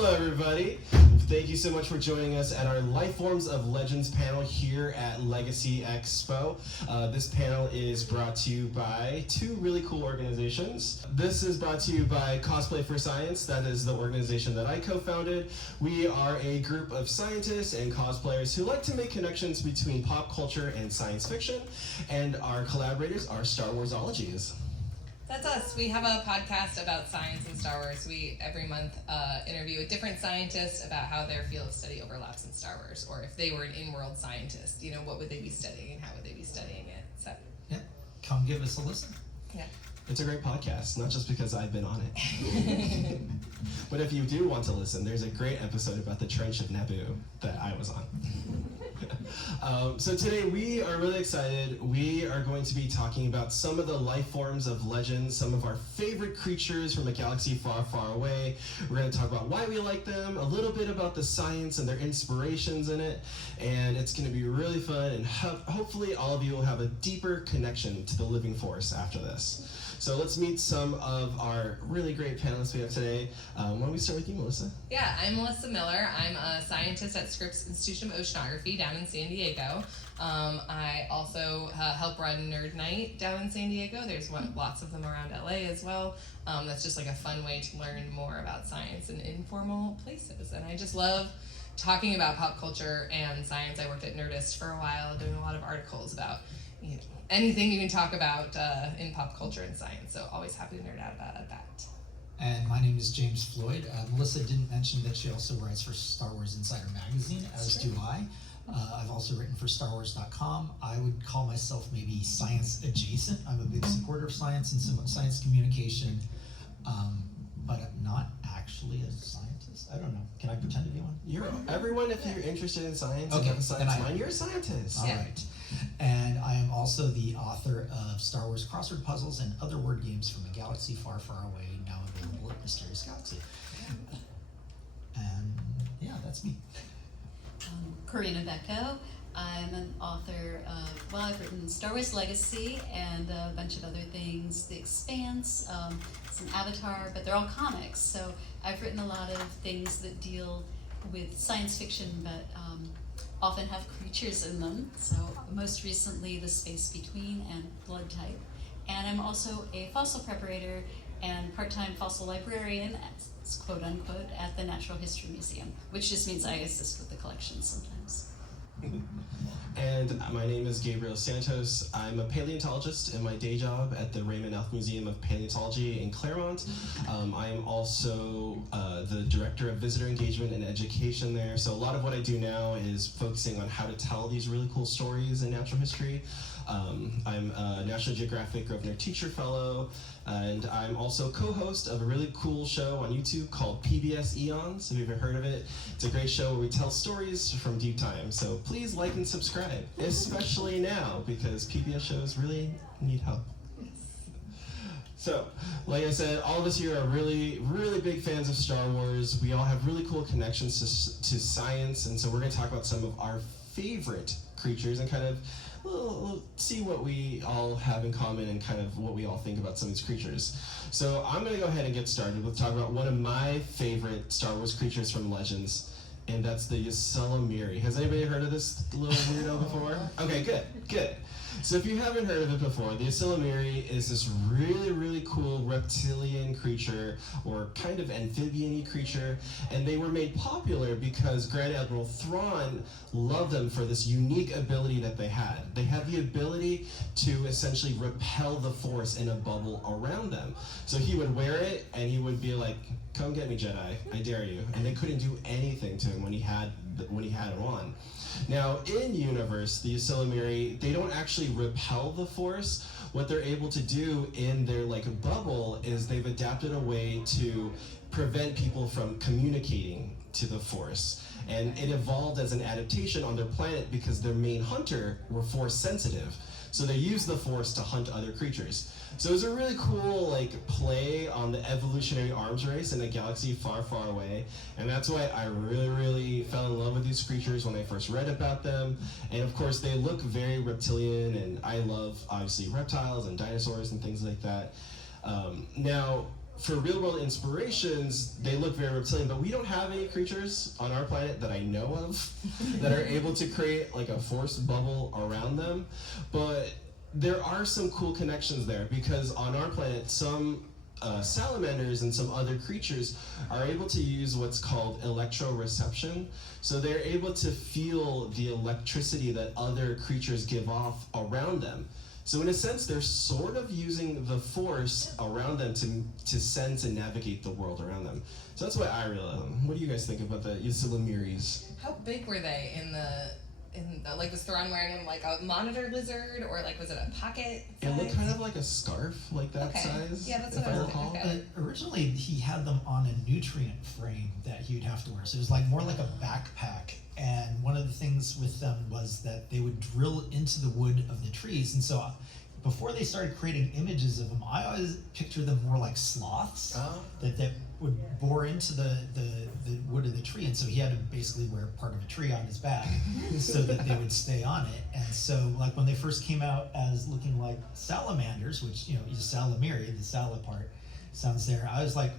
Hello, everybody. Thank you so much for joining us at our Lifeforms of Legends panel here at Legacy Expo. This panel is brought to you by two really cool organizations. This is brought to you by Cosplay for Science. That is the organization that I co-founded. We are a group of scientists and cosplayers who like to make connections between pop culture and science fiction. And our collaborators are Star Warsologies. That's us. We have a podcast about science and Star Wars. We, every month, interview a different scientist about how their field of study overlaps in Star Wars, or if they were an in-world scientist, you know, what would they be studying and how would they be studying it? So, yeah, come give us a listen. Yeah. It's a great podcast, not just because I've been on it. But if you do want to listen, there's a great episode about the Trench of Naboo that I was on. So today we are really excited. We are going to be talking about some of the life forms of legends, some of our favorite creatures from a galaxy far, far away. We're going to talk about why we like them, a little bit about the science and their inspirations in it, and it's going to be really fun, and hopefully all of you will have a deeper connection to the living force after this. So let's meet some of our really great panelists we have today. Why don't we start with you, Melissa? Yeah, I'm Melissa Miller. I'm a scientist at Scripps Institute of Oceanography down in San Diego. I also help run Nerd Night down in San Diego. There's lots of them around LA as well. That's just like a fun way to learn more about science in informal places. And I just love talking about pop culture and science. I worked at Nerdist for a while, doing a lot of articles about, you know, anything you can talk about in pop culture and science, so always happy to nerd out about that. And my name is James Floyd. Melissa didn't mention that she also writes for Star Wars Insider magazine, as do I. I've also written for StarWars.com. I would call myself maybe science adjacent. I'm a big supporter of science and some science communication, but I'm not actually a scientist. I don't know. Can I pretend to be one? Everyone, if you're interested in science, okay, and science mind, you're a scientist. All right. And I am also the author of Star Wars crossword puzzles and other word games from a galaxy far, far away, now available at Mysterious Galaxy. And yeah, that's me. Corinna Bechko. I'm an author of, well, I've written Star Wars Legacy and a bunch of other things. The Expanse, it's an Avatar, but they're all comics. So I've written a lot of things that deal with science fiction, but often have creatures in them. So most recently, The Space Between and Blood Type. And I'm also a fossil preparator and part-time fossil librarian, quote unquote, at the Natural History Museum, which just means I assist with the collections sometimes. And my name is Gabriel Santos. I'm a paleontologist in my day job at the Raymond Elf Museum of Paleontology in Claremont. I am also the director of visitor engagement and education there. So a lot of what I do now is focusing on how to tell these really cool stories in natural history. I'm a National Geographic Grosvenor Teacher Fellow, and I'm also co-host of a really cool show on YouTube called PBS Eons. Have you ever heard of it? It's a great show where we tell stories from deep time. So please like and subscribe, especially now, because PBS shows really need help. So, like I said, all of us here are really, really big fans of Star Wars. We all have really cool connections to science, and so we're going to talk about some of our favorite creatures and kind of we'll see what we all have in common and kind of what we all think about some of these creatures. So I'm going to go ahead and get started. We'll talk about one of my favorite Star Wars creatures from Legends, and that's the Ysalamiri. Has anybody heard of this little weirdo before? Okay, good. So if you haven't heard of it before, the Ysalamiri is this really, really cool reptilian creature, or kind of amphibian-y creature, and they were made popular because Grand Admiral Thrawn loved them for this unique ability that they had. They had the ability to essentially repel the Force in a bubble around them. So he would wear it, and he would be like, "Come get me, Jedi, I dare you." And they couldn't do anything to him when he had it on. Now, in universe, the Ysalamiri, they don't actually repel the Force. What they're able to do in their bubble is they've adapted a way to prevent people from communicating to the Force. And it evolved as an adaptation on their planet because their main hunter were Force sensitive. So they use the Force to hunt other creatures. So it was a really cool play on the evolutionary arms race in a galaxy far, far away. And that's why I really, really fell in love with these creatures when I first read about them. And of course, they look very reptilian, and I love, obviously, reptiles and dinosaurs and things like that. Now, for real world inspirations, they look very reptilian, but we don't have any creatures on our planet that I know of that are able to create like a force bubble around them. But there are some cool connections there, because on our planet, some salamanders and some other creatures are able to use what's called electroreception. So they're able to feel the electricity that other creatures give off around them. So in a sense, they're sort of using the force around them to sense and navigate the world around them. So that's why I really love them. What do you guys think about the Usilamiris? How big were they in the like, was Theron wearing them like a monitor lizard, or like was it a pocket size? It looked kind of like a scarf, like that size. Yeah, that's if what I I was recall. thinking. Okay. Originally, he had them on a nutrient frame that he would have to wear. So it was like more like a backpack. And one of the things with them was that they would drill into the wood of the trees. And so before they started creating images of them, I always pictured them more like sloths that would bore into the wood of the tree. And so he had to basically wear part of a tree on his back so that they would stay on it. And so like when they first came out as looking like salamanders, which, you know, is salamiri, the sala part sounds there, I was like,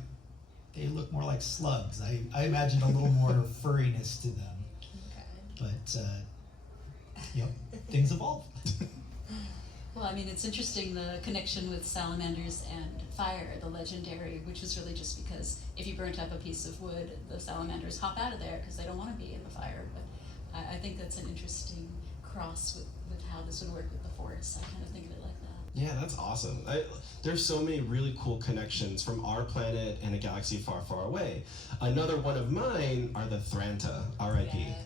they look more like slugs. I imagined a little more furriness to them. Okay. But, you know, things evolve. Well, I mean, it's interesting, the connection with salamanders and fire, the legendary, which is really just because if you burnt up a piece of wood, the salamanders hop out of there because they don't want to be in the fire. But I think that's an interesting cross with how this would work with the forest. I kind of think of it like that. Yeah, that's awesome. There's so many really cool connections from our planet and a galaxy far, far away. Another one of mine are the Thranta, R.I.P. Yes.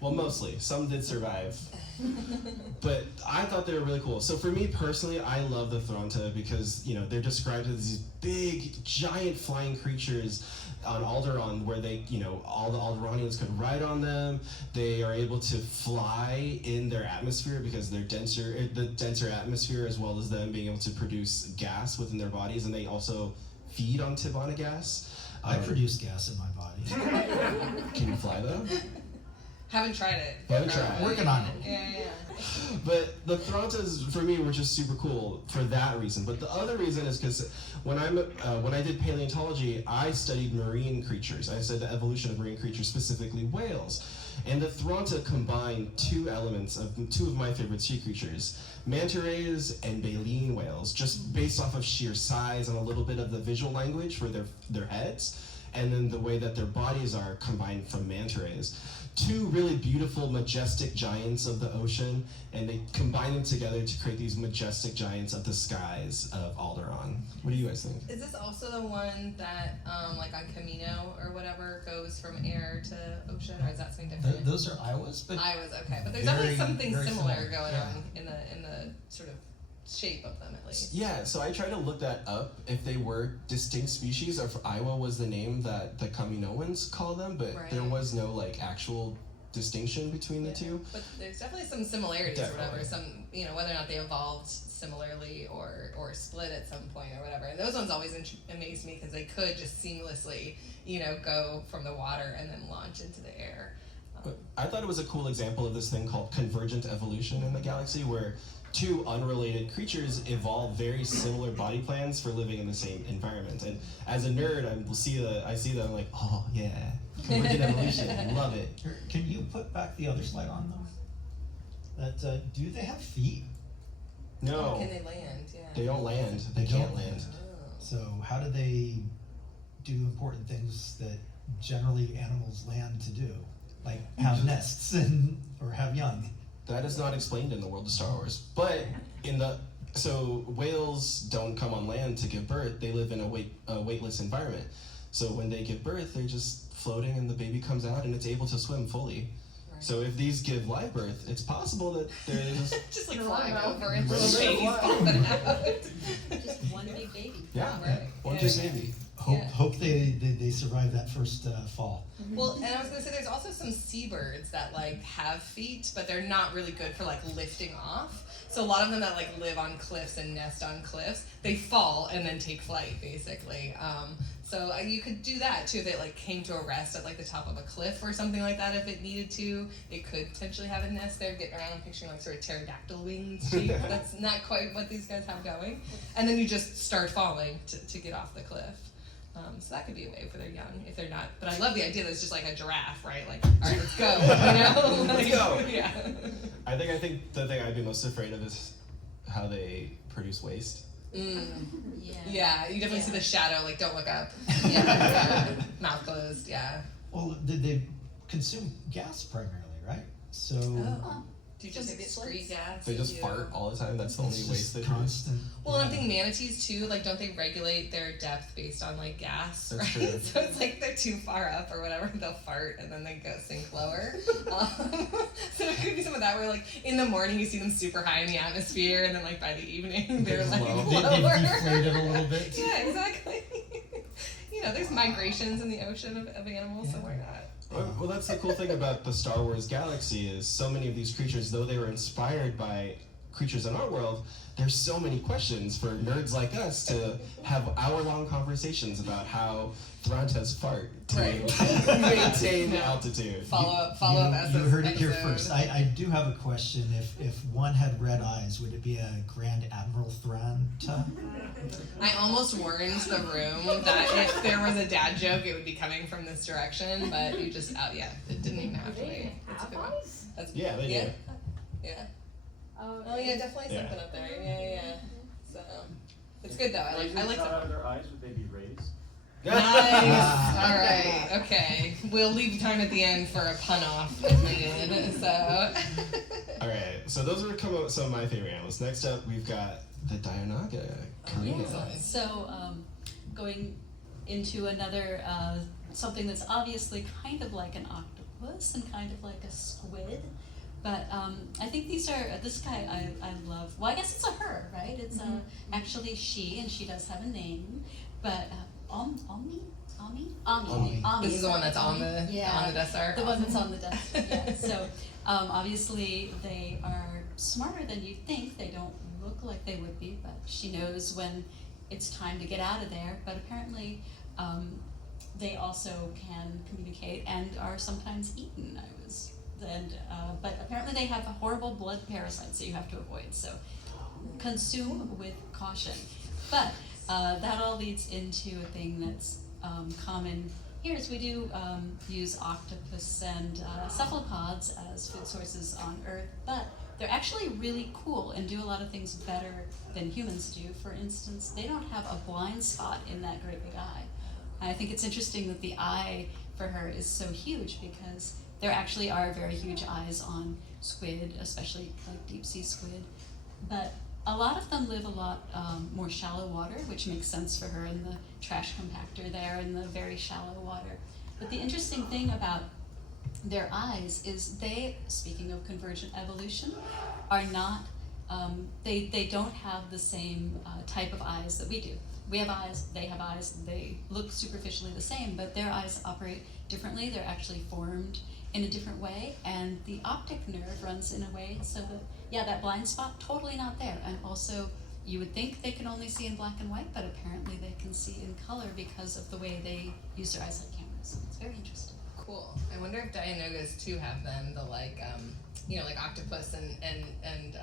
Well, mostly. Some did survive. But I thought they were really cool. So for me personally, I love the Thranta because, you know, they're described as these big, giant flying creatures on Alderaan where they, you know, all the Alderaanians could ride on them. They are able to fly in their atmosphere because they're the denser atmosphere, as well as them being able to produce gas within their bodies, and they also feed on Tibanna gas. I produce gas in my body. Can you fly though? Haven't tried it. Haven't tried. Working on it. Yeah. But the Thrantas for me were just super cool for that reason. But the other reason is because when I did paleontology, I studied marine creatures. I studied the evolution of marine creatures, specifically whales. And the Thranta combined two elements of two of my favorite sea creatures, manta rays and baleen whales, just based off of sheer size and a little bit of the visual language for their heads, and then the way that their bodies are combined from manta rays. Two really beautiful, majestic giants of the ocean, and they combine them together to create these majestic giants of the skies of Alderaan. What do you guys think? Is this also the one that, like on Camino or whatever, goes from air to ocean, or is that something different? Those are Iowas, but I was okay, but there's very, definitely something very similar similar. going Yeah. on in the sort of shape of them at least. Yeah, so I tried to look that up if they were distinct species, or if Iowa was the name that the Kaminoans call them, but Right. there was no like actual distinction between the two. But there's definitely some similarities or whatever. Definitely. Some, you know, whether or not they evolved similarly or split at some point or whatever. And those ones always amaze me because they could just seamlessly, you know, go from the water and then launch into the air. But I thought it was a cool example of this thing called convergent evolution in the galaxy, where two unrelated creatures evolve very similar body plans for living in the same environment. And as a nerd, I see that, I'm like, oh yeah, convergent evolution, love it. can you put back the other slide on them? That do they have feet? No, Can they land? Yeah. they don't land. They They can't don't. land. Oh. So how do they do important things that generally animals land to do, like have nests or have young? That is not explained in the world of Star Wars. But so whales don't come on land to give birth. They live in a weightless environment. So when they give birth, they're just floating, and the baby comes out, and it's able to swim fully. Right. So if these give live birth, it's possible that there's Just like flying over and Right. little babies popping out. Just one big baby. yeah, Right. one Yeah. just baby. Hope they survive that first fall. Well, and I was gonna say there's also some seabirds that like have feet, but they're not really good for like lifting off. So a lot of them that like live on cliffs and nest on cliffs, they fall and then take flight basically. So you could do that too. If it like came to a rest at like the top of a cliff or something like that, if it needed to, it could potentially have a nest there. Getting around, I'm picturing like sort of pterodactyl wings shape. That's not quite what these guys have going. And then you just start falling to get off the cliff. So that could be a way for their young if they're not. But I love the idea that it's just like a giraffe, right? Like, all right, let's go. You know? Let's go. Yeah. I think the thing I'd be most afraid of is how they produce waste. Yeah, you definitely see the shadow. Like, don't look up. Yeah. Mouth closed. Yeah. Well, they consume gas primarily, right? So Do you just excrete gas? They just fart all the time. That's the only it's waste they just produce. constant. Well, and I'm thinking manatees too. Like, don't they regulate their depth based on like gas? That's Right. true. So it's like they're too far up or whatever. They'll fart and then they go sink lower. So it could be some of that where like in the morning you see them super high in the atmosphere, and then like by the evening they're like low. lower. They've deflated a little bit. Yeah, exactly. You know, there's migrations in the ocean of animals, so why not? Well, that's the cool thing about the Star Wars galaxy is so many of these creatures, though they were inspired by creatures in our world, there's so many questions for nerds like us to have hour-long conversations about how Thrantas fart to maintain altitude. Follow up. You heard it here first. I do have a question. If one had red eyes, would it be a Grand Admiral Thranta? I almost warned the room that if there was a dad joke, it would be coming from this direction, but you just it didn't even have to be. That's a good one. That's, Yeah, they do. Yeah. Oh yeah, definitely something up there. Yeah. So it's good though. I like Out that. of their eyes, would they be raised? Nice. All right. Okay. We'll leave time at the end for a pun off if needed. So. All right, so those are some of my favorite animals. Next up, we've got the Dianoga, Corinna. So, going into another, something that's obviously kind of like an octopus and kind of like a squid. But I think this guy I love. Well, I guess it's a her, right? It's actually she, and she does have a name. But Ami. This is the one that's on the Yeah. Death Star. The one that's on the desk. Yeah. So obviously they are smarter than you'd think. They don't look like they would be, but she knows when it's time to get out of there. But apparently they also can communicate and are sometimes eaten. But apparently they have horrible blood parasites that you have to avoid. So consume with caution. But that all leads into a thing that's common here is we do use octopus and cephalopods as food sources on Earth, but they're actually really cool and do a lot of things better than humans do. For instance, they don't have a blind spot in that great big eye. I think it's interesting that the eye for her is so huge because there actually are very huge eyes on squid, especially like deep sea squid. But a lot of them live a lot more shallow water, which makes sense for her in the trash compactor there in the very shallow water. But the interesting thing about their eyes is they, speaking of convergent evolution, are not, they don't have the same type of eyes that we do. We have eyes, they look superficially the same, but their eyes operate differently. They're actually formed in a different way, and the optic nerve runs in a way so that, that blind spot, totally not there. And also, you would think they can only see in black and white, but apparently they can see in color because of the way they use their eyes like cameras. It's very interesting. Cool. I wonder if Dianogas too have them, the like octopus and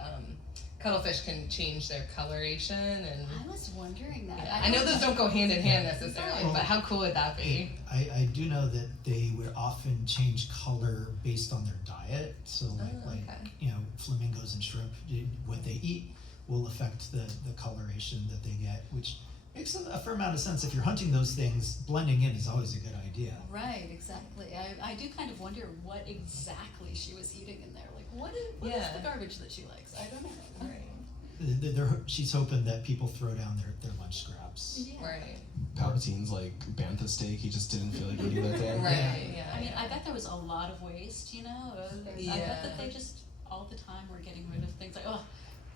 cuttlefish can change their coloration and. I was wondering that. Yeah. I know those don't go hand in hand necessarily, but how cool would that be? I do know that they would often change color based on their diet. So flamingos and shrimp, what they eat will affect the coloration that they get, which makes a fair amount of sense. If you're hunting those things, blending in is always a good idea. Right, exactly. I do kind of wonder what exactly she was eating in there. Like, what is the garbage that she likes? I don't know. Right. She's hoping that people throw down their lunch scraps. Yeah. Right. Palpatine's like bantha steak. He just didn't feel like eating that day. Right. Yeah. I mean, I bet there was a lot of waste. I bet that they just all the time were getting rid of things like,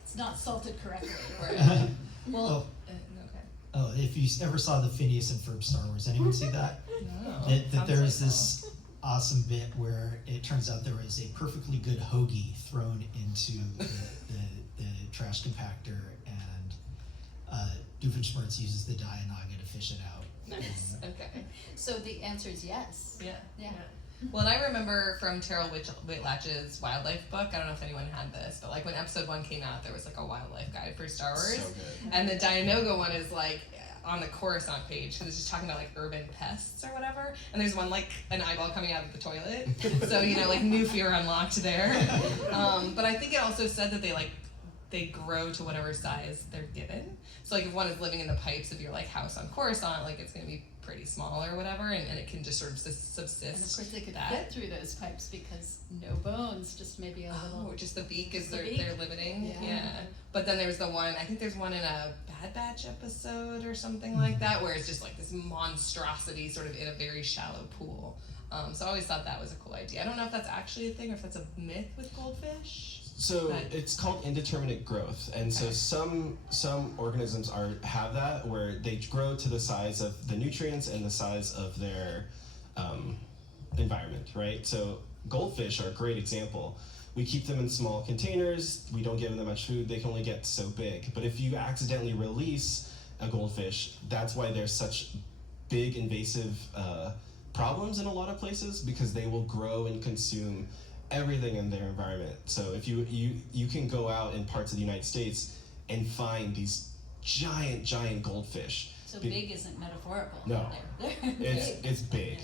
it's not salted correctly. Right. Well, okay. oh, if you ever saw the Phineas and Ferb Star Wars, anyone see that? No. That there is this awesome bit where it turns out there was a perfectly good hoagie thrown into the trash compactor, and Doofenshmirtz uses the Dianoga to fish it out. Nice. Okay. So the answer is yes. Yeah. Well, and I remember from Terrell Whitlatch's wildlife book, I don't know if anyone had this, but like when episode 1 came out, there was like a wildlife guide for Star Wars. So good. And the Dianoga one is like on the Coruscant page, because it's just talking about like urban pests or whatever, and there's one like an eyeball coming out of the toilet, so like new fear unlocked there. But I think it also said that they grow to whatever size they're given. So like if one is living in the pipes of your like house on Coruscant, like it's gonna be pretty small or whatever, and it can just sort of subsist. And of course they could that. fit through those pipes because no bones, just maybe a little. Just the beak is The their beak? limiting. Yeah. But then there's the one, I think there's one in a Bad Batch episode or something like that, where it's just like this monstrosity sort of in a very shallow pool. So I always thought that was a cool idea. I don't know if that's actually a thing or if that's a myth with goldfish. So But- it's called indeterminate growth, and so Okay. some organisms have that where they grow to the size of the nutrients and the size of their environment, right? So goldfish are a great example. We keep them in small containers. We don't give them that much food. They can only get so big. But if you accidentally release a goldfish, that's why there's such big invasive problems in a lot of places, because they will grow and consume everything in their environment. So if you can go out in parts of the United States and find these giant goldfish. So big isn't metaphorical. No. They're It's big.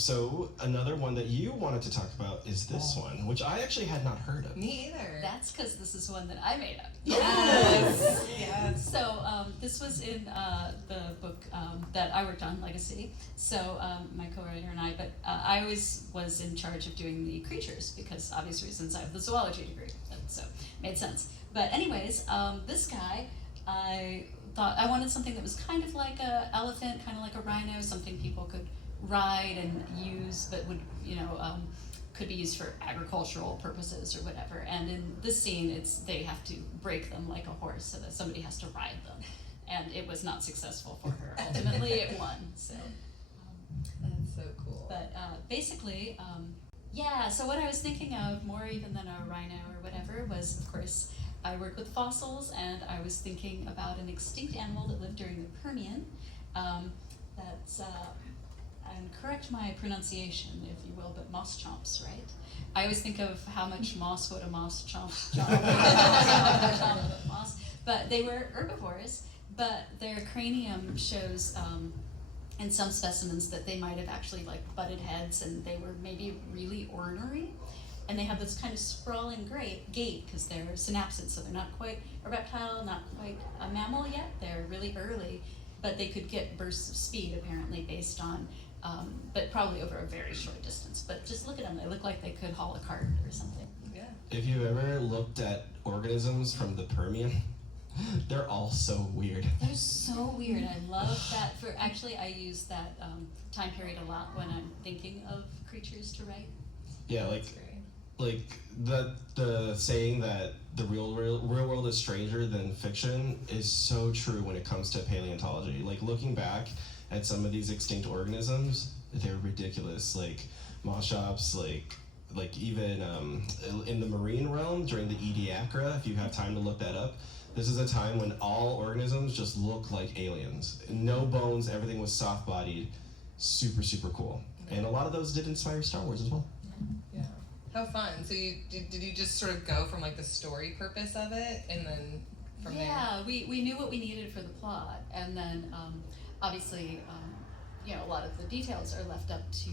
So another one that you wanted to talk about is this one, which I actually had not heard of. Me either. That's because this is one that I made up. Yes. Yes. So this was in the book that I worked on, Legacy. So my co-writer and I, but I always was in charge of doing the creatures because obvious reasons I have the zoology degree, so made sense. But anyways, this guy, I thought I wanted something that was kind of like a elephant, kind of like a rhino, something people could ride and use, but would could be used for agricultural purposes or whatever. And in this scene, they have to break them like a horse so that somebody has to ride them. And it was not successful for her. Ultimately, it won. So, That's so cool. but basically, so what I was thinking of more even than a rhino or whatever was, of course, I work with fossils, and I was thinking about an extinct animal that lived during the Permian. That's and correct my pronunciation, if you will, but moss chomps, right? I always think of how much moss would a moss chomp. Moss. But they were herbivores, but their cranium shows in some specimens that they might have actually like butted heads, and they were maybe really ornery. And they have this kind of sprawling gait because they're synapsids, so they're not quite a reptile, not quite a mammal yet. They're really early, but they could get bursts of speed apparently based on but probably over a very short distance. But just look at them; they look like they could haul a cart or something. Yeah. If you've ever looked at organisms from the Permian, they're all so weird. They're so weird. I love that. I use that time period a lot when I'm thinking of creatures to write. Yeah, That's great. the saying that the real world is stranger than fiction is so true when it comes to paleontology. Like looking back at some of these extinct organisms, they're ridiculous. Like moss chops, like even in the marine realm during the Ediacara, if you have time to look that up, this is a time when all organisms just look like aliens. No bones, everything was soft-bodied, super cool. And a lot of those did inspire Star Wars as well. Yeah. How fun. So did you just sort of go from like the story purpose of it, and then from there? Yeah, we knew what we needed for the plot, and then obviously, a lot of the details are left up to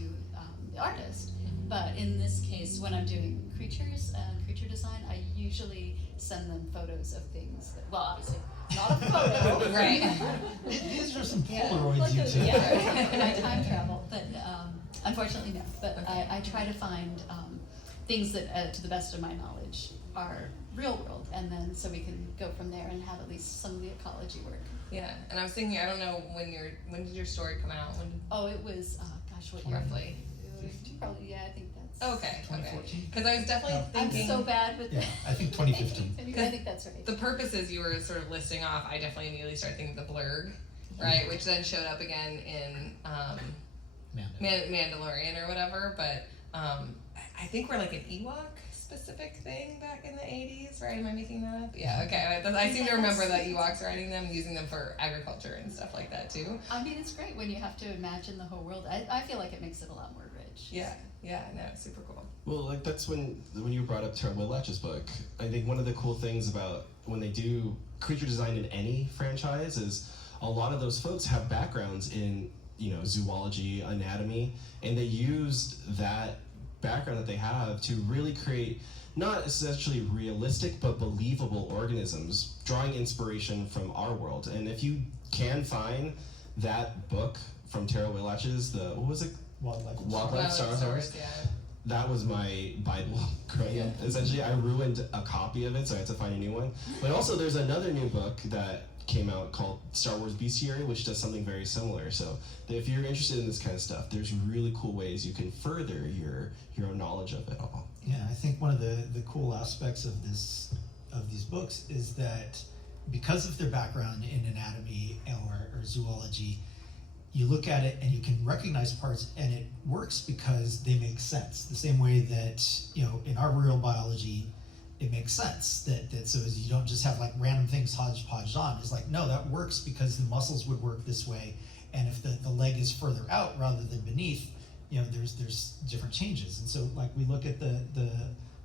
the artist. But in this case, when I'm doing creatures and creature design, I usually send them photos of things that, well, obviously, not a photo. Right. These are some Yeah, Polaroids like you a- took. yeah, and I time travel, but unfortunately no. But Okay. I try to find things that, to the best of my knowledge, are real world, and then so we can go from there and have at least some of the ecology work. Yeah. And I was thinking, I don't know when did your story come out? When Oh, it was what year? roughly? Probably, yeah, I think that's. Okay. 2014. Because I was definitely I'm thinking. so bad with Yeah, I think 2015. I think that's right. The purposes you were sort of listing off, I definitely immediately started thinking of the blurg, right? Which then showed up again in Mandalorian or whatever. But I think we're like an Ewok specific thing back in the 80s, right? Am I making that up? Yeah, okay. I seem to remember that Ewoks riding them, using them for agriculture and stuff like that too. I mean, it's great when you have to imagine the whole world. I feel like it makes it a lot more rich. Yeah, no, super cool. Well, like that's when you brought up Tara Whitlatch's book. I think one of the cool things about when they do creature design in any franchise is a lot of those folks have backgrounds in, you know, zoology, anatomy, and they used that background that they have to really create not essentially realistic but believable organisms, drawing inspiration from our world. And if you can find that book from Tara Willach's, what was it? Wildlife Star Wars. Yeah. That was my Bible growing up. Essentially, I ruined a copy of it, so I had to find a new one. But also, there's another new book that came out called Star Wars Bestiary, which does something very similar. So if you're interested in this kind of stuff, there's really cool ways you can further your own knowledge of it all. Yeah, I think one of the cool aspects of these books is that because of their background in anatomy or zoology, you look at it and you can recognize parts, and it works because they make sense. The same way that, you know, in our real biology, it makes sense that so you don't just have like random things hodgepodged on. It's like, no, that works because the muscles would work this way, and if the leg is further out rather than beneath, you know, there's different changes. And so like we look at the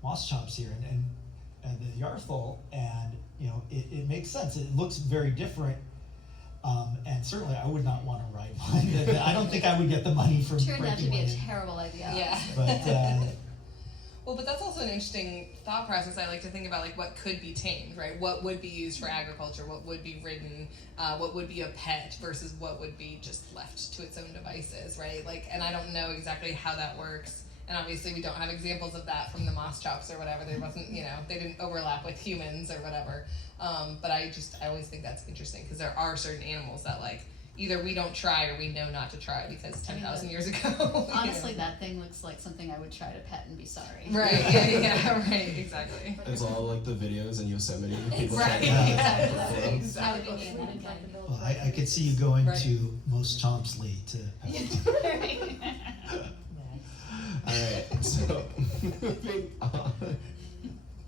moss chops here and the Yarthol, and you know, it makes sense. It looks very different. And certainly I would not want to ride one. I don't think I would get the money from Turned out to breaking be one a in. terrible idea. Yeah. But Well, but that's also an interesting thought process. I like to think about like what could be tamed, right? What would be used for agriculture? What would be ridden? What would be a pet versus what would be just left to its own devices, right? Like, and I don't know exactly how that works. And obviously we don't have examples of that from the moss chops or whatever. There wasn't, you know, they didn't overlap with humans or whatever. But I always think that's interesting because there are certain animals that like either we don't try or we know not to try because 10,000 years ago. Honestly, that thing looks like something I would try to pet and be sorry. Right, yeah, right, exactly. It's all like the videos in Yosemite. People Right, trying to yeah. perform. Exactly. well, I could see you going Right. to Most Chompsley to. Alright, so moving on.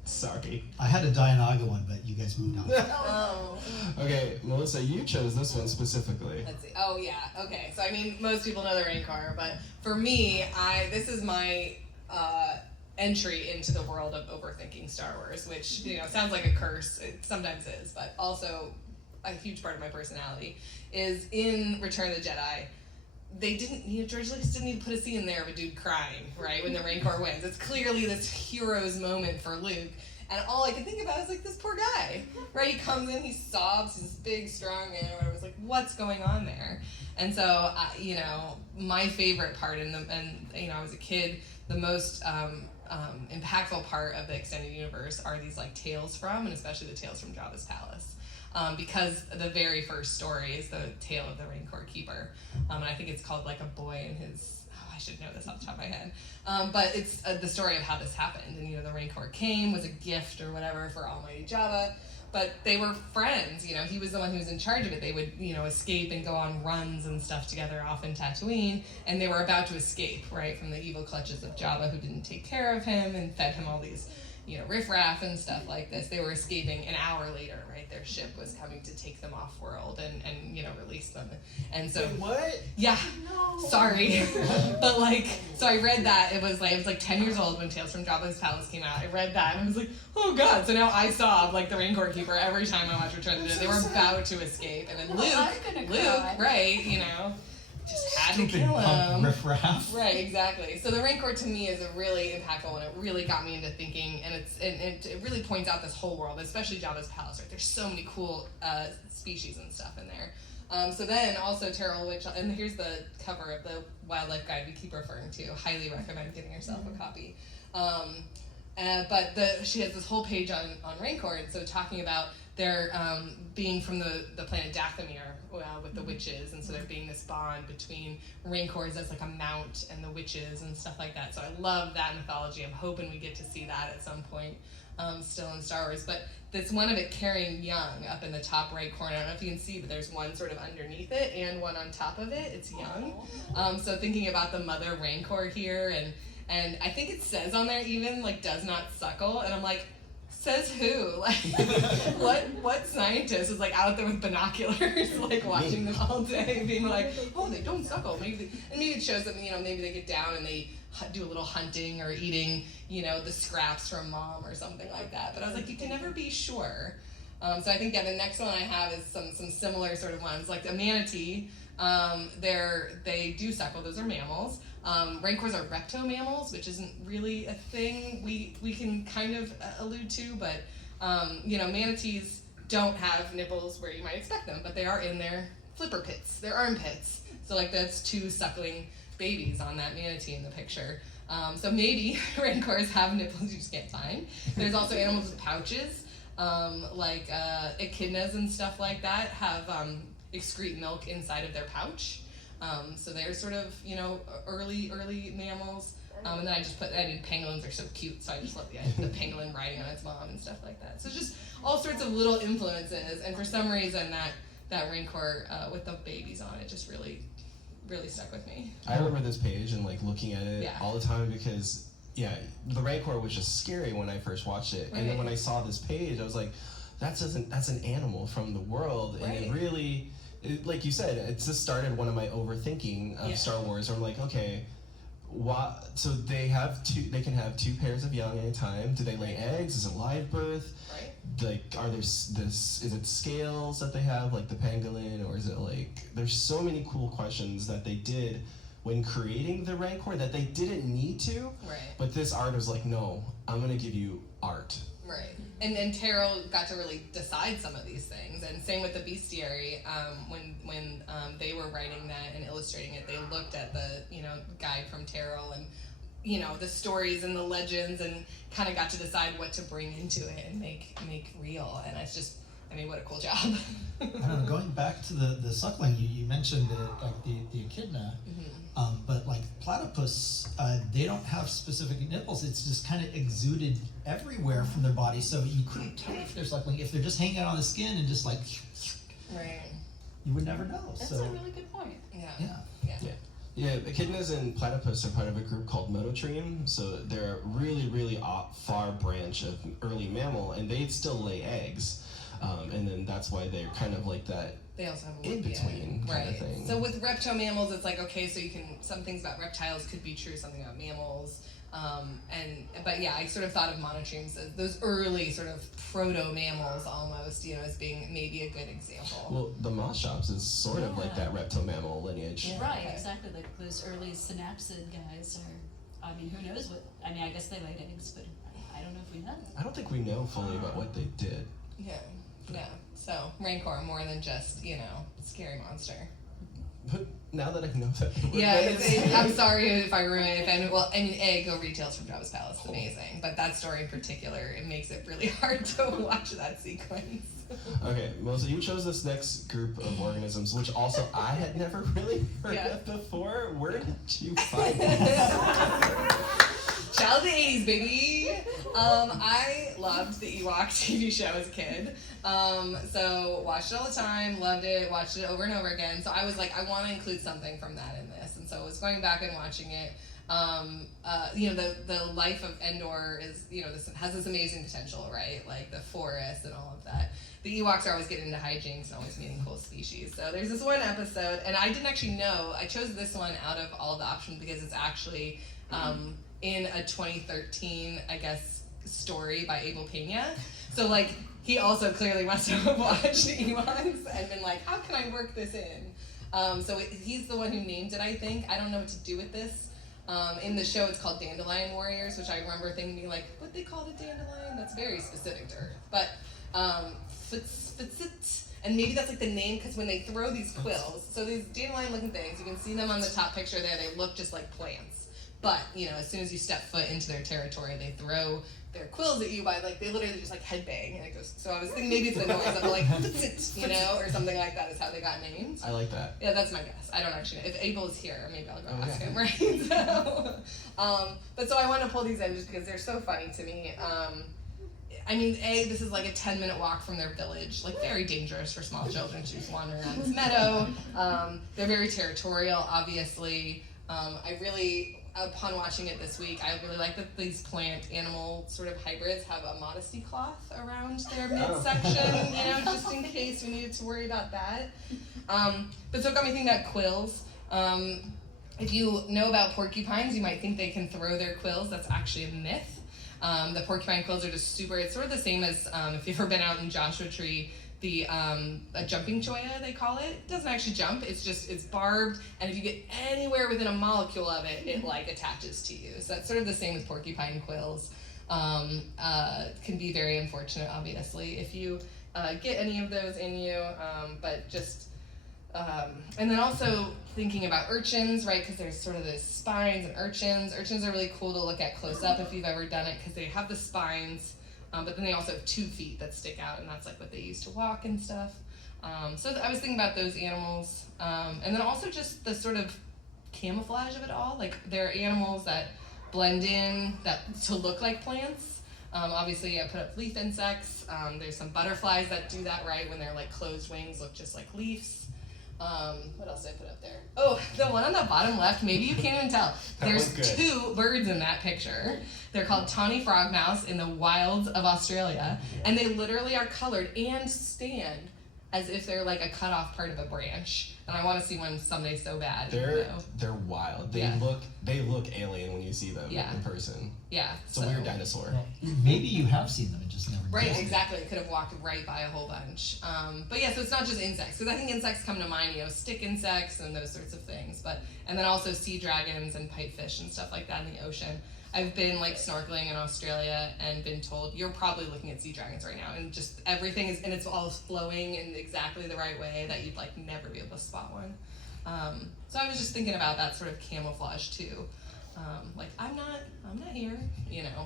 Sorry. I had a Dianaga one, but you guys moved on. Oh. Okay, Melissa, you chose this one specifically. Let's see. Oh yeah. Okay. So I mean, most people know the Rancor, but for me, this is my entry into the world of overthinking Star Wars, which, you know, sounds like a curse. It sometimes is, but also a huge part of my personality is in Return of the Jedi. They didn't, you know, George Lucas didn't need to put a scene in there of a dude crying, right, when the Rancor wins. It's clearly this hero's moment for Luke. And all I can think about is, like, this poor guy, right? He comes in, he sobs, he's this big, strong man, or I was like, what's going on there? And so, you know, my favorite part, and you know, I was a kid, the most impactful part of the extended universe are these, like, tales from, and especially the tales from Jabba's palace. Because the very first story is the tale of the Rancor Keeper. And I think it's called like A Boy and His, I should know this off the top of my head. But it's the story of how this happened. And, you know, the Rancor came, was a gift or whatever for Almighty Jabba. But they were friends, you know, he was the one who was in charge of it. They would, you know, escape and go on runs and stuff together off in Tatooine. And they were about to escape, right, from the evil clutches of Jabba, who didn't take care of him and fed him all these, you know, riffraff and stuff like this. They were escaping an hour later, right? Their ship was coming to take them off world and you know, release them. And so What? yeah, No. sorry. But like, so I read that, it was like 10 years old when Tales from Jabba's Palace came out. I read that and I was like, oh god. So now I sob like the Rancor Keeper every time I watch Return of the Jedi. They were about to escape, and then Well, I'm gonna cry. right, you know, just had to Stupid kill punk him. riffraff. Right, exactly. So the Rancor to me is a really impactful one. It really got me into thinking, and it really points out this whole world, especially Jabba's palace. Right, there's so many cool species and stuff in there. So then also Terrell Witch, and here's the cover of the wildlife guide we keep referring to. Highly recommend getting yourself a copy. But she has this whole page on Rancor, and so talking about their being from the planet Dathomir with the witches, and so there being this bond between Rancors as like a mount and the witches and stuff like that. So I love that mythology. I'm hoping we get to see that at some point still in Star Wars. But there's one of it carrying young up in the top right corner. I don't know if you can see, but there's one sort of underneath it and one on top of it. It's young. So thinking about the mother Rancor here, and I think it says on there even like does not suckle, and I'm like, says who? Like, what scientist is like out there with binoculars, like watching them all day, being like, oh, they don't suckle. Maybe it shows that, you know, maybe they get down and they do a little hunting or eating, you know, the scraps from mom or something like that. But I was like, you can never be sure. So I think, the next one I have is some similar sort of ones, like a manatee. They do suckle, those are mammals. Rancors are reptomammals, which isn't really a thing we can kind of allude to, but manatees don't have nipples where you might expect them, but they are in their flipper pits, their armpits. So like that's 2 suckling babies on that manatee in the picture. So maybe rancors have nipples you just can't find. There's also animals with pouches, like echidnas and stuff like that have excrete milk inside of their pouch. So they're sort of, early mammals. And then pangolins are so cute, so I just love the pangolin riding on its mom and stuff like that. So just all sorts of little influences, and for some reason that rancor with the babies on it just really stuck with me. I remember this page and like looking at it all the time because the rancor was just scary when I first watched it, and then when I saw this page, I was like, that's an animal from the world, and it really, like you said, it just started one of my overthinking of Star Wars. Where I'm like, okay. So they can have 2 pairs of young at a time. Do they lay eggs? Is it live birth? Right. Like, are there is it scales that they have, like the pangolin, or is it like, there's so many cool questions that they did when creating the rancor that they didn't need to. Right. But this art was like, no, I'm gonna give you art. Right. And Terrell got to really decide some of these things, and same with the bestiary. When they were writing that and illustrating it, they looked at the guide from Terrell and the stories and the legends, and kind of got to decide what to bring into it and make real. And it's just, what a cool job. I don't know, going back to the suckling, you mentioned the echidna, but like platypus, they don't have specific nipples. It's just kind of exuded everywhere from their body, so you couldn't tell if they're suckling. If they're just hanging out on the skin and just like, right, you would never know. That's so a really good point. Yeah, echidnas and platypus are part of a group called Monotreme, so they're a really, really far branch of early mammal, and they still lay eggs, and then that's why they're kind of like that. They also have in between kind of thing. So with reptomammals, it's like, okay, so some things about reptiles could be true, something about mammals. But I sort of thought of monotremes as those early sort of proto-mammals almost, as being maybe a good example. Well, the moss shops is sort of like that reptomammal lineage. Yeah. Right, exactly. Like those early synapsid guys are, who knows what, I guess they laid eggs, but I don't know if we know. I don't think we know fully about what they did. Yeah. So rancor more than just, scary monster. But now that I know that, I'm sorry if I ruin it. Go Retails from Jabba's Palace is amazing, but that story in particular, it makes it really hard to watch that sequence. Okay, Melissa, you chose this next group of organisms, which also I had never really heard of before. Where did you find this? Child of the 80s, baby! I loved the Ewok TV show as a kid. So watched it all the time, loved it, watched it over and over again. So I was like, I want to include something from that in this. And so I was going back and watching it. The life of Endor is, has this amazing potential, right? Like the forest and all of that. The Ewoks are always getting into hijinks and always meeting cool species. So there's this one episode, and I didn't actually know, I chose this one out of all the options because it's actually in a 2013, I guess, story by Abel Pena. So like, he also clearly must have watched Ewoks and been like, how can I work this in? So he's the one who named it, I think. I don't know what to do with this. In the show, it's called Dandelion Warriors, which I remember thinking like, what they called a dandelion? That's very specific to Earth. But, and maybe that's like the name, because when they throw these quills, so these dandelion-looking things, you can see them on the top picture there, they look just like plants. But, as soon as you step foot into their territory, they throw their quills at you they literally just like headbang, and it goes, so I was thinking maybe it's the noise of like, or something like that is how they got named. I like that. Yeah, that's my guess. I don't actually know. If Abel is here, maybe I'll go ask him, right? But so I want to pull these in just because they're so funny to me. This is like a 10-minute walk from their village, like very dangerous for small children to just wander around this meadow. They're very territorial, obviously. Upon watching it this week, I really like that these plant-animal sort of hybrids have a modesty cloth around their midsection, just in case we needed to worry about that. But so it got me thinking about quills. If you know about porcupines, you might think they can throw their quills. That's actually a myth. The porcupine quills are just super, it's sort of the same as if you've ever been out in Joshua Tree, the a jumping cholla, they call it. It doesn't actually jump, it's barbed, and if you get anywhere within a molecule of it, it like attaches to you. So that's sort of the same as porcupine quills. Can be very unfortunate, obviously, if you get any of those in you, but just, and then also thinking about urchins, right, because there's sort of the spines and urchins. Urchins are really cool to look at close up if you've ever done it, because they have the spines, but then they also have 2 feet that stick out, and that's like what they use to walk and stuff. So I was thinking about those animals, and then also just the sort of camouflage of it all. Like, there are animals that blend in to look like plants. Obviously, I put up leaf insects. There's some butterflies that do that, right, when their like closed wings look just like leaves. What else did I put up there? Oh, the one on the bottom left, maybe you can't even tell. There's 2 birds in that picture. They're called tawny frogmouse in the wilds of Australia, and they literally are colored and stand as if they're like a cut off part of a branch. And I want to see one someday so bad. They're wild. They look alien when you see them in person. Yeah. It's a weird dinosaur. Well, maybe you have seen them and just never Right, noticed. exactly. Could have walked right by a whole bunch. But yeah, so it's not just insects, because I think insects come to mind, stick insects and those sorts of things. And then also sea dragons and pipefish and stuff like that in the ocean. I've been like snorkeling in Australia and been told you're probably looking at sea dragons right now, and just everything is, and it's all flowing in exactly the right way that you'd like never be able to spot one. So I was just thinking about that sort of camouflage too. Like I'm not here,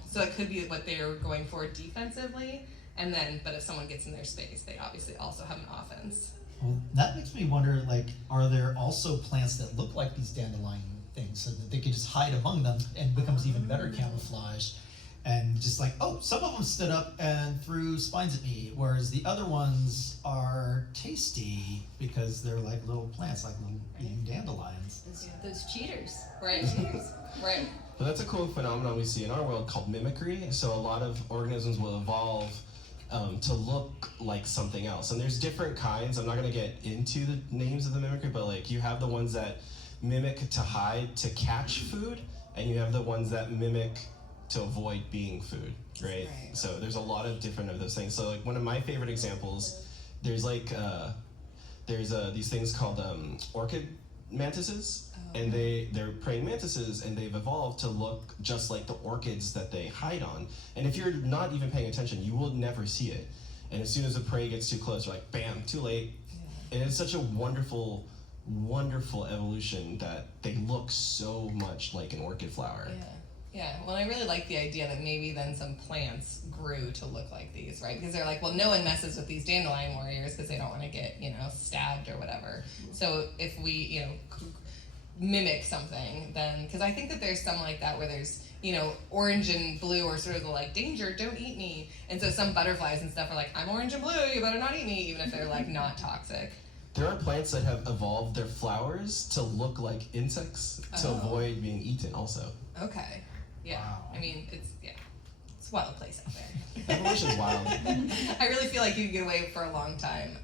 So it could be what they're going for defensively, and then but if someone gets in their space, they obviously also have an offense. Well, that makes me wonder, like, are there also plants that look like these dandelion things so that they could just hide among them and becomes even better camouflage? And just like, oh, some of them stood up and threw spines at me, whereas the other ones are tasty because they're like little plants, like little eating dandelions. Those cheaters. Right. Right. But that's a cool phenomenon we see in our world called mimicry. So a lot of organisms will evolve to look like something else. And there's different kinds. I'm not going to get into the names of the mimicry, but like you have the ones that mimic to hide to catch food, and you have the ones that mimic to avoid being food, right? So there's a lot of different of those things. So like one of my favorite examples, there's like these things called orchid mantises, and they're praying mantises, and they've evolved to look just like the orchids that they hide on. And if you're not even paying attention, you will never see it. And as soon as the prey gets too close, you're like, bam, too late. And it's such a wonderful evolution that they look so much like an orchid flower. Yeah, well, I really like the idea that maybe then some plants grew to look like these, right? Because they're like, well, no one messes with these dandelion warriors because they don't want to get, stabbed or whatever. So if we, mimic something, then, because I think that there's some like that where there's, orange and blue are sort of the like, danger, don't eat me. And so some butterflies and stuff are like, I'm orange and blue, you better not eat me, even if they're like not toxic. There are plants that have evolved their flowers to look like insects to avoid being eaten also. Okay. Yeah. Wow. I mean, it's a wild place out there. Evolution's wild. I really feel like you could get away for a long time.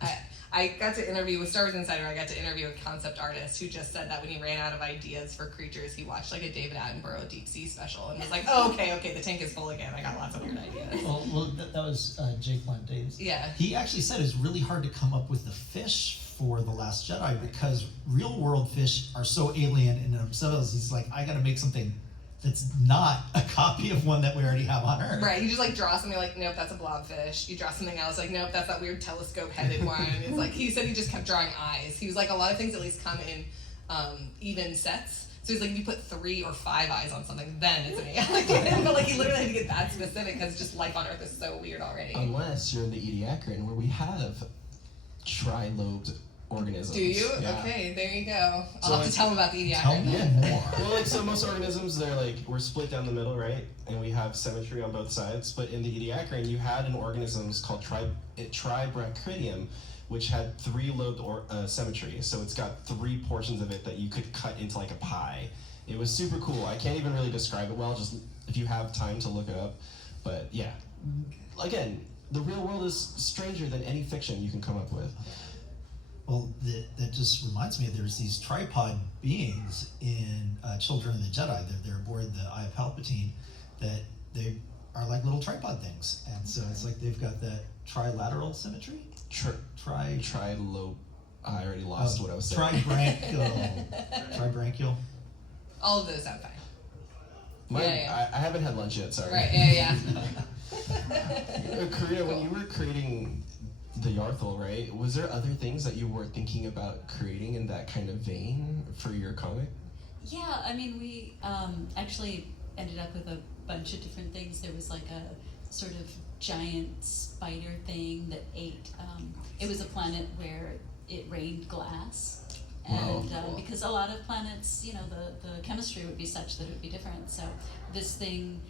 I got to interview with Star Wars Insider. I got to interview a concept artist who just said that when he ran out of ideas for creatures, he watched like a David Attenborough deep sea special and was like, "Oh, okay, the tank is full again. I got lots of weird ideas." Well, that was Jake Blunt Davis. Yeah. He actually said it's really hard to come up with the fish for The Last Jedi because real world fish are so alien in themselves. He's like, I got to make something that's not a copy of one that we already have on Earth. Right, you just like draw something like, nope, that's a blobfish. You draw something else like, nope, that's that weird telescope-headed one. It's like, he said he just kept drawing eyes. He was like, a lot of things at least come in even sets. So he's like, if you put 3 or 5 eyes on something, then it's an alien. But like, he literally had to get that specific because just life on Earth is so weird already. Unless you're in the Ediacaran, where we have tri-lobed organisms. Do you? Yeah. Okay, there you go. I'll So have to tell him about the Ediacaran. Tell me more. Well, like, so most organisms, we're split down the middle, right? And we have symmetry on both sides. But in the Ediacaran, you had an organism called Tribrachidium, which had 3-lobed symmetry. So it's got 3 portions of it that you could cut into like a pie. It was super cool. I can't even really describe it well, just if you have time to look it up. But yeah, again, the real world is stranger than any fiction you can come up with. Well, that just reminds me, there's these tripod beings in Children of the Jedi. They're aboard the Eye of Palpatine, that they are like little tripod things, and so it's like they've got that trilateral symmetry. I already lost what I was saying. Tribranchial. All of those sound fine. I haven't had lunch yet, sorry. Right, yeah. Corinna, when you were creating the Yarthel, right, was there other things that you were thinking about creating in that kind of vein for your comic? Yeah, I mean, we actually ended up with a bunch of different things. There was like a sort of giant spider thing that ate, it was a planet where it rained glass. And because a lot of planets, you know, the chemistry would be such that it would be different. So this thing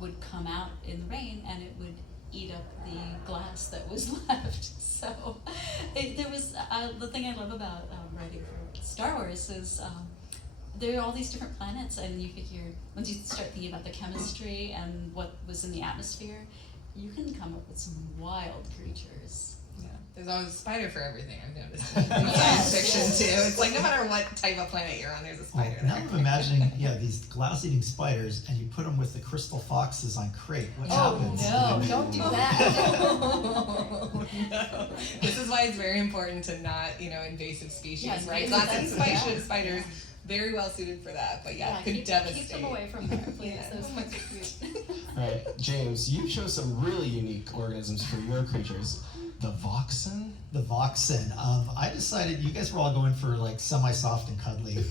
would come out in the rain and it would eat up the glass that was left. So there was, the thing I love about writing for Star Wars is there are all these different planets, and you figure, once you start thinking about the chemistry and what was in the atmosphere, you can come up with some wild creatures. Yeah. There's always a spider for everything, I've noticed. In science fiction too. It's like no matter what type of planet you're on, there's a spider Now there. I'm imagining, these glass-eating spiders, and you put them with the crystal foxes on crate. What happens? No, don't do that. Oh, no. This is why it's very important to not, invasive species, Yes, right? because Glass-eating that's- spiders, very well suited for that, but it could keep devastate. them away from there, please. Yeah. Those ones are cute. All right, James, you chose some really unique organisms for your creatures. The Voxen? The Voxen. I decided you guys were all going for like semi-soft and cuddly.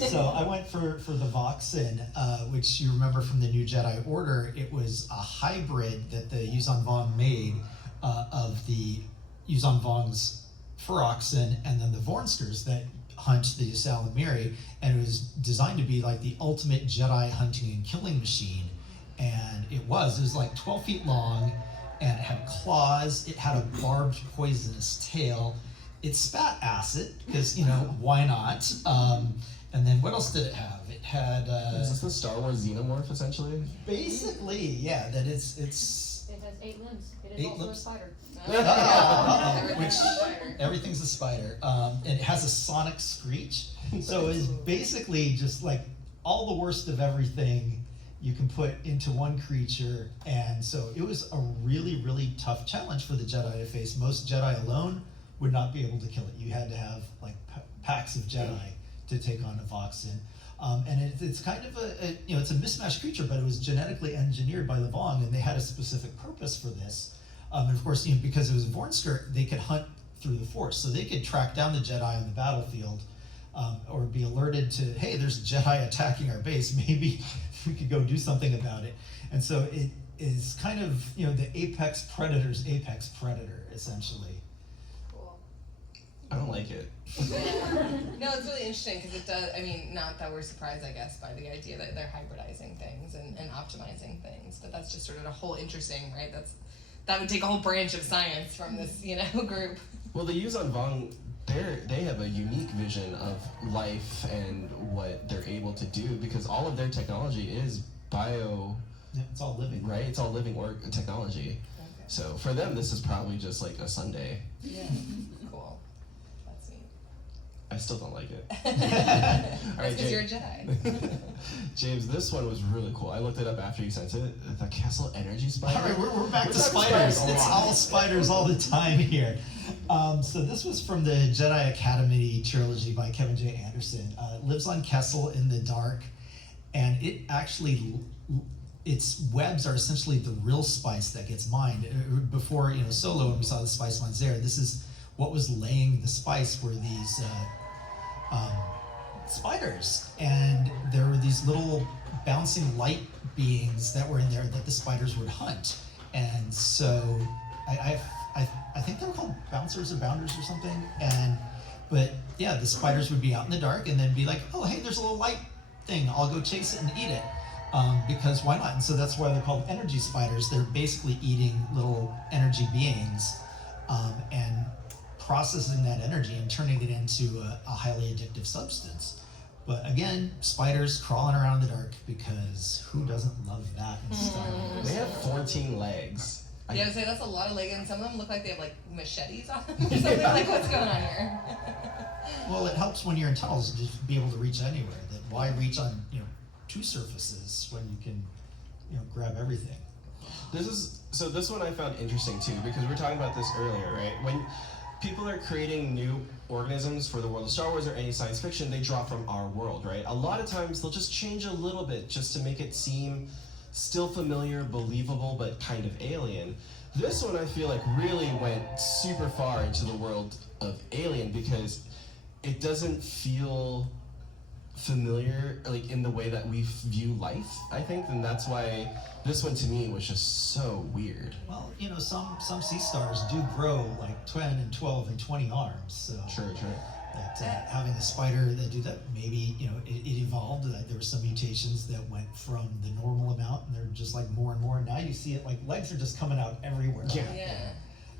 So I went for the Voxen, which you remember from the New Jedi Order. It was a hybrid that the Yuuzhan Vong made of the Yuuzhan Vong's Feroxen and then the Vornskers that hunt the Ysalamiri, and it was designed to be like the ultimate Jedi hunting and killing machine. And it was like 12 feet long, and it had claws, it had a barbed poisonous tail, it spat acid, because, why not? And then what else did it have? It had... Is this the Star Wars xenomorph, essentially? Basically, yeah, that it's... It has 8 limbs. It is 8 also limbs? a spider. Everything's a spider. Everything's a spider. And it has a sonic screech. So it's basically just like all the worst of everything you can put into one creature. And so it was a really, really tough challenge for the Jedi to face. Most Jedi alone would not be able to kill it. You had to have like packs of Jedi to take on a Voxen. And it's kind of it's a mismatched creature, but it was genetically engineered by the Vong, and they had a specific purpose for this. And of course, because it was a Vornsker, they could hunt through the Force, so they could track down the Jedi on the battlefield, or be alerted to, hey, there's Jedi attacking our base. Maybe we could go do something about it. And so it is kind of the apex predator's apex predator, essentially. Cool. I don't like it. No, it's really interesting because it does, not that we're surprised, I guess, by the idea that they're hybridizing things and optimizing things, but that's just sort of a whole interesting, right? That would take a whole branch of science from this, group. Well, the Yuuzhan Vong, they have a unique vision of life and what they're able to do, because all of their technology is bio, Yeah, it's all living. right? It's all living technology. Okay. So for them, this is probably just like a Sunday. Yeah. Cool. That's neat. I still don't like it. That's All right, because you're a James. Jedi. James, this one was really cool. I looked it up after you sent it. The Castle Energy Spider. All right, we're back We're to talking spiders. a It's lot. all spiders all the time here. So this was from the Jedi Academy trilogy by Kevin J. Anderson. It lives on Kessel in the dark, and it actually, its webs are essentially the real spice that gets mined. Before, Solo, when we saw the spice mines there, this is what was laying the spice were these spiders, and there were these little bouncing light beings that were in there that the spiders would hunt. And so I think they were called bouncers or bounders or something. But yeah, the spiders would be out in the dark and then be like, oh, hey, there's a little light thing. I'll go chase it and eat it. Because why not? And so that's why they're called energy spiders. They're basically eating little energy beings and processing that energy and turning it into a highly addictive substance. But again, spiders crawling around in the dark, because who doesn't love that in Star Wars? They have 14 legs. Yeah, I would say that's a lot of legs, and some of them look like they have like machetes on them or something. Like, what's going on here? Well, it helps when you're in tunnels to just be able to reach anywhere. That why reach on 2 surfaces when you can grab everything. This one I found interesting too, because we were talking about this earlier, right? When people are creating new organisms for the world of Star Wars or any science fiction, they draw from our world, right? A lot of times they'll just change a little bit just to make it seem still familiar, believable, but kind of alien. This one I feel like really went super far into the world of Alien because it doesn't feel familiar like in the way that we view life, I think, and that's why this one to me was just so weird. Well, some sea stars do grow like 10 and 12 and 20 arms, so Sure. that having a spider that do that, maybe it evolved. There were some mutations that went from the normal amount, and they're just like more and more. And now you see it like legs are just coming out everywhere. Yeah.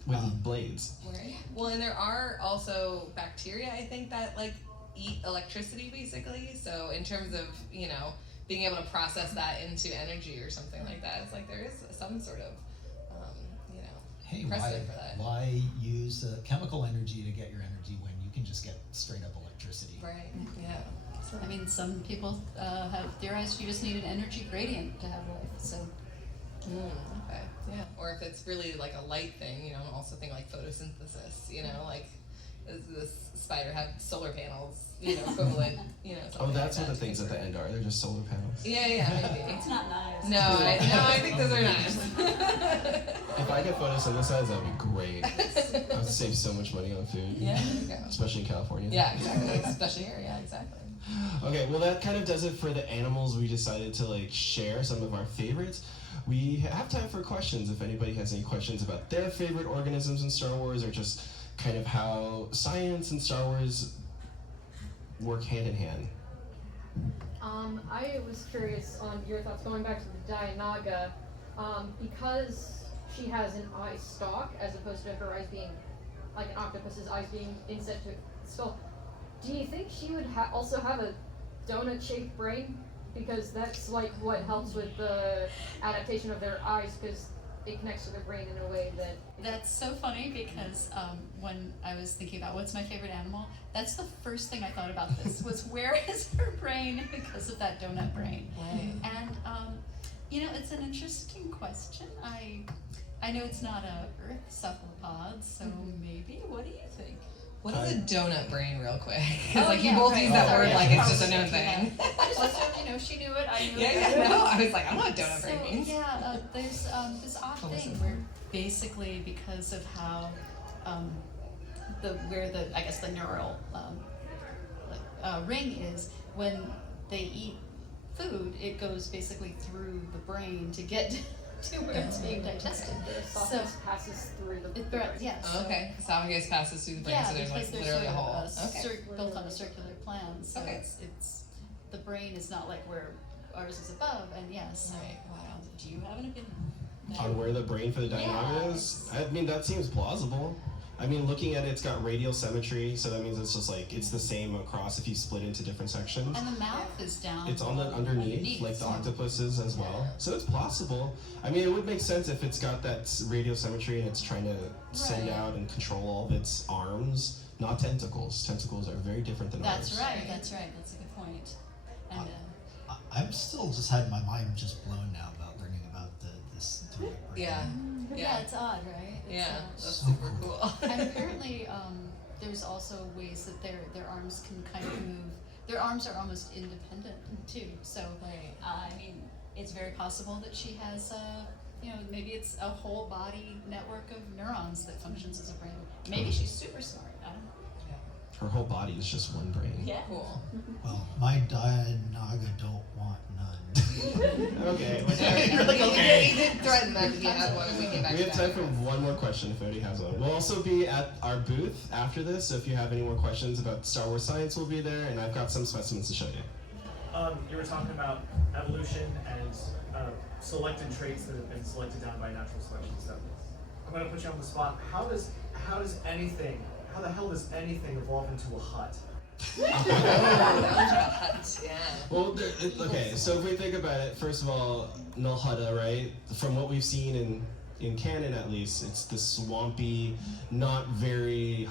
With blades. Right. Well, and there are also bacteria, I think, that like eat electricity basically. So in terms of, being able to process that into energy or something like that, it's like there is some sort of, Hey, precedent for that. why use chemical energy to get your energy when you can just get straight up electricity? Right. Yeah. I mean, some people have theorized you just need an energy gradient to have life. So Okay. Yeah. Or if it's really like a light thing, also think like photosynthesis. Like this spider have solar panels, equivalent. Oh, that's what the things at the end are. They're just solar panels. Yeah, maybe. it's not nice. No, I think those are nice. If I could photosynthesize, that'd be great. I would save so much money on food. Yeah, there you go. Especially in California. Yeah, exactly. Especially here. Yeah, exactly. Okay, well that kind of does it for the animals we decided to share some of our favorites. We have time for questions if anybody has any questions about their favorite organisms in Star Wars or just kind of how science and Star Wars work hand in hand. I was curious on your thoughts going back to the Dianaga, because she has an eye stalk as opposed to her eyes being like an octopus's eyes being inset to its skull. Do you think she would also have a donut-shaped brain? Because that's like what helps with the adaptation of their eyes, because it connects to their brain in a way that. That's so funny because when I was thinking about what's my favorite animal, that's the first thing I thought about this was where is her brain because of that donut brain. Right. And it's an interesting question. I know it's not a Earth cephalopod, so maybe. What do you think? What is a donut brain, real quick? Oh, you yeah, both right. use that Sorry, word I like should it's just a probably known say thing. I just assumed, she knew it. I knew it. Yeah, no. I was like, I know what donut brain So, means. yeah, there's this odd thing where basically because of how the neural ring is, when they eat food, it goes basically through the brain to get to where it's being digested. The esophagus passes through the It, brain. yeah, Oh, okay. Esophagus passes through the brain, Yeah, so there's because like there's literally a hole. built on a circular plan, so Okay. it's the brain is not like where ours is above, and yes. Right. Wow. Do you have an opinion? On where the brain for the Dianaga Yeah. is? I mean, that seems plausible. I mean, looking at it, it's got radial symmetry, so that means it's just it's the same across if you split into different sections. And the mouth is down. It's on the underneath, like the so- octopuses as well. So it's possible. I mean, it would make sense if it's got that radial symmetry and it's trying to send Right. out and control all of its arms, not tentacles. Tentacles are very different than That's ours. right. That's right. That's a good point. And I'm still just had my mind just blown now about learning about this donut brain. Yeah. yeah, it's odd, right? It's, Yeah. That's So super cool. cool. and apparently, there's also ways that their arms can kind of move. Their arms are almost independent too. So, Right. I mean, it's very possible that she has, maybe it's a whole body network of neurons that functions as a brain. Maybe she's super smart. I don't know. Her whole body is just one brain. Yeah. Cool. Well, my Dianaga don't want none. Okay. You're like, okay. He did threaten that if he had one and we came back We to have that. time for one more question if anybody has one. We'll also be at our booth after this, so if you have any more questions about Star Wars science, we'll be there, and I've got some specimens to show you. You were talking about evolution and selected traits that have been selected down by natural selection stuff. I'm going to put you on the spot. How the hell does anything evolve into a hut? Yeah. Well, okay, so if we think about it, first of all, Null Hutta, right? From what we've seen in canon at least, it's the swampy, not very,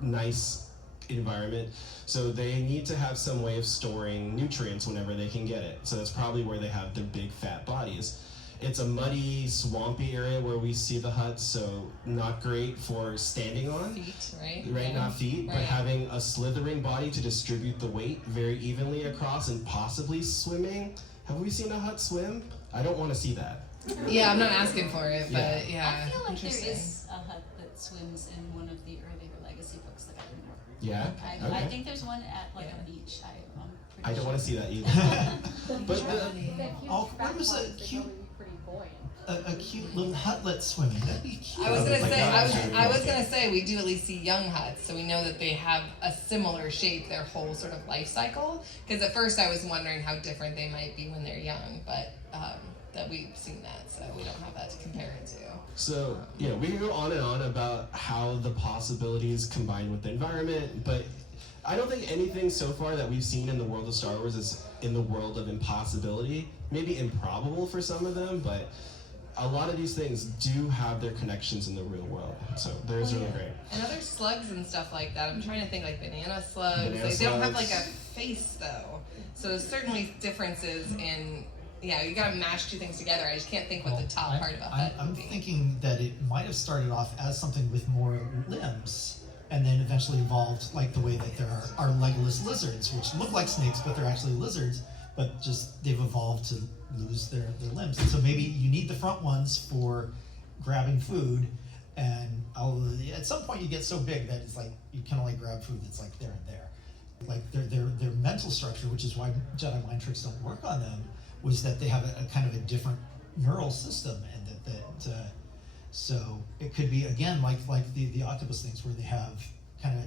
nice environment. So they need to have some way of storing nutrients whenever they can get it. So that's probably where they have their big fat bodies. It's a muddy, swampy area where we see the huts, so not great for standing on. Feet, right? Right, Yeah. not feet, but Right. having a slithering body to distribute the weight very evenly across, and possibly swimming. Have we seen a hut swim? I don't want to see that. Yeah, I'm not asking for it, but Yeah. yeah. I feel like there interesting. is a hut that swims in one of the earlier legacy books that I didn't work. Yeah? I Okay. think there's one at like Yeah. a beach. I'm pretty I don't sure. want to see that either. But They have huge Oh, back what was bodies, a they cute- probably be pretty buoyant. A cute little hutlet swimming. That'd be cute. I was gonna Like say, that. I was gonna say, we do at least see young huts, so we know that they have a similar shape their whole sort of life cycle. Because at first I was wondering how different they might be when they're young, but that we've seen that, so we don't have that to compare it to. So, you know, we can go on and on about how the possibilities combine with the environment, but I don't think anything so far that we've seen in the world of Star Wars is in the world of impossibility. Maybe improbable for some of them, but a lot of these things do have their connections in the real world. So there's really great. And other slugs and stuff like that. I'm trying to think like banana slugs. Banana They don't have slugs. like a face though. So there's certainly differences in, yeah, you gotta mash two things together. I just can't think what the top I'm- part of a I'm, hut I'm would be. thinking that it might have started off as something with more limbs, and then eventually evolved like the way that there are legless lizards, which look like snakes, but they're actually lizards, but just they've evolved to lose their limbs. And so maybe you need the front ones for grabbing food, and at some point you get so big that it's like you can only grab food that's like there and there. Like their mental structure, which is why Jedi mind tricks don't work on them, was that they have a kind of a different neural system, and that so it could be again like the octopus things where they have kind of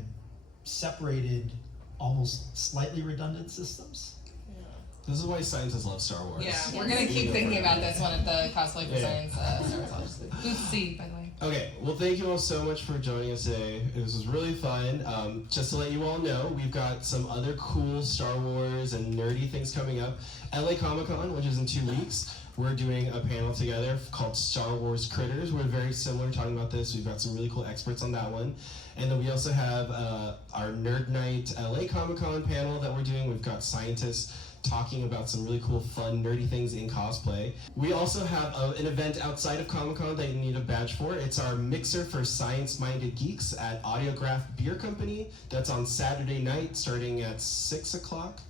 separated, almost slightly redundant systems. This is why scientists love Star Wars. Yeah, we're gonna keep thinking about this one at the Cosplay for Yeah. Science Star Warsologies. Booth C, by the way. Okay, well, thank you all so much for joining us today. This was really fun. Just to let you all know, we've got some other cool Star Wars and nerdy things coming up. LA Comic-Con, which is in 2 weeks, we're doing a panel together called Star Wars Critters. We're very similar talking about this. We've got some really cool experts on that one. And then we also have our Nerd Night LA Comic-Con panel that we're doing. We've got scientists talking about some really cool, fun, nerdy things in cosplay. We also have an event outside of Comic-Con that you need a badge for. It's our Mixer for Science-Minded Geeks at Audiograph Beer Company. That's on Saturday night starting at 6 o'clock.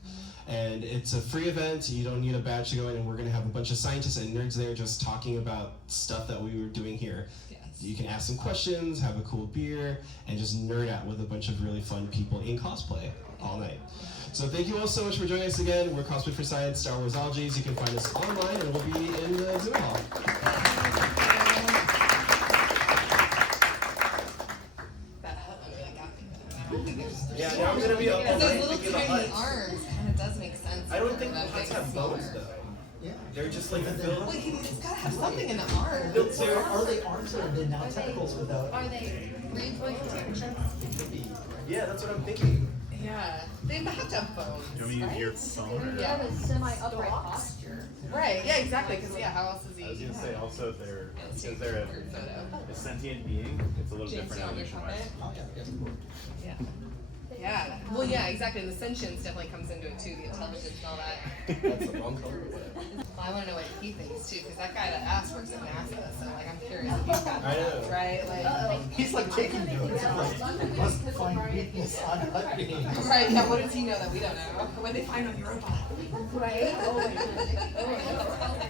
And it's a free event. You don't need a badge to go in, and we're going to have a bunch of scientists and nerds there just talking about stuff that we were doing here. Yes. You can ask some questions, have a cool beer, and just nerd out with a bunch of really fun people in cosplay all night. So thank you all so much for joining us again. We're Cosplay for Science, Star Warsologies. You can find us online, and we'll be in the exhibit hall. That hut one really got me. I don't think there's. Yeah, now I'm gonna be up all Because night those little thinking of tiny huts. arms kind of does make sense. I don't for think them huts being have smaller. bones though. Yeah. They're just like Well, filled. he's gotta have something in the arm. Built So to. are they arms or are they now tentacles without? Are they reinforced? Yeah, that's what I'm thinking. Yeah, they have to have bones. You want me to use right? your phone? They have a semi-upright posture. Right. Yeah. Exactly. Because how else is he? I was gonna say also they're Yeah, let's because take they're a weird photo. a sentient being. It's a little James, different you want your evolution wise. puppet? Oh yeah. Yeah. Yeah. Well, yeah, exactly. And the sentience definitely comes into it too. The intelligence and all that. That's the wrong color. Well, I want to know what he thinks too, because that guy that asked works at NASA. So like, I'm curious if he's got I know. that, right? Like, He's like taking notes. Like, must find weakness on hut beings. right? Yeah. What does he know that we don't know? What did they find on Europa? Right? Oh my goodness. Oh my goodness.